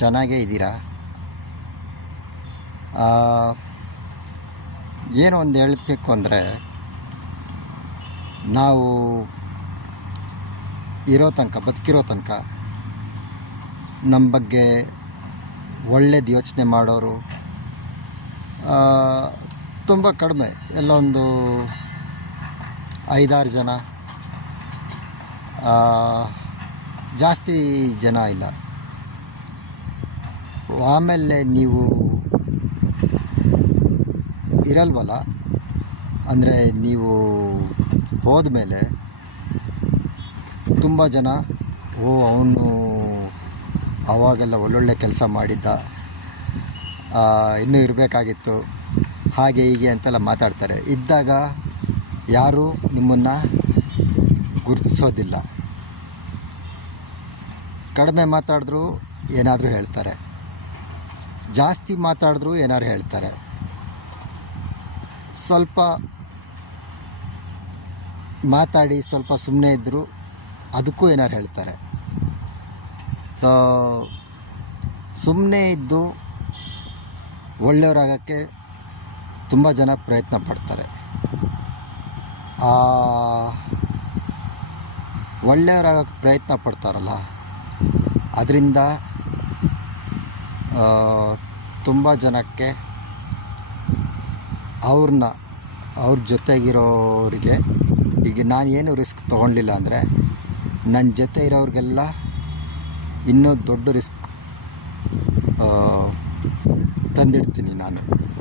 ಚೆನ್ನಾಗೇ ಇದ್ದೀರಾ? ಏನು ಒಂದು ಹೇಳಬೇಕು ಅಂದರೆ, ನಾವು ಬದುಕಿರೋ ತನಕ ನಮ್ಮ ಬಗ್ಗೆ ಒಳ್ಳೇದು ಯೋಚನೆ ಮಾಡೋರು ತುಂಬ ಕಡಿಮೆ. ಎಲ್ಲೊಂದು 5-6 ಜನ, ಜಾಸ್ತಿ ಜನ ಇಲ್ಲ. ಆಮೇಲೆ ನೀವು ಇರಲ್ವಲ್ಲ, ಅಂದರೆ ನೀವು ಹೋದ್ಮೇಲೆ ತುಂಬ ಜನ ಅವನು ಆವಾಗೆಲ್ಲ ಒಳ್ಳೊಳ್ಳೆ ಕೆಲಸ ಮಾಡಿದ್ದ, ಇನ್ನೂ ಇರಬೇಕಾಗಿತ್ತು, ಹಾಗೆ ಹೀಗೆ ಅಂತೆಲ್ಲ ಮಾತಾಡ್ತಾರೆ. ಇದ್ದಾಗ ಯಾರೂ ನಿಮ್ಮನ್ನು ಗುರುತಿಸೋದಿಲ್ಲ. ಕಡಿಮೆ ಮಾತಾಡಿದ್ರು ಏನಾದರೂ ಹೇಳ್ತಾರೆ, ಜಾಸ್ತಿ ಮಾತಾಡಿದ್ರು ಏನಾದ್ರು ಹೇಳ್ತಾರೆ, ಸ್ವಲ್ಪ ಮಾತಾಡಿ ಸ್ವಲ್ಪ ಸುಮ್ಮನೆ ಇದ್ದರೂ ಅದಕ್ಕೂ ಏನಾರು ಹೇಳ್ತಾರೆ. ಸುಮ್ಮನೆ ಇದ್ದು ಒಳ್ಳೆಯವರಾಗೋಕ್ಕೆ ತುಂಬ ಜನ ಪ್ರಯತ್ನ ಪಡ್ತಾರೆ. ಒಳ್ಳೆಯವರಾಗೋಕ್ಕೆ ಪ್ರಯತ್ನ ಪಡ್ತಾರಲ್ಲ, ಅದರಿಂದ ತುಂಬ ಜನಕ್ಕೆ ಅವ್ರ ಜೊತೆಗಿರೋರಿಗೆ, ಈಗ ನಾನು ಏನು ರಿಸ್ಕ್ ತೊಗೊಳ್ಲಿಲ್ಲ ಅಂದರೆ ನನ್ನ ಜೊತೆ ಇರೋರಿಗೆಲ್ಲ ಇನ್ನೂ ದೊಡ್ಡ ರಿಸ್ಕ್ ತಂದಿಡ್ತೀನಿ ನಾನು.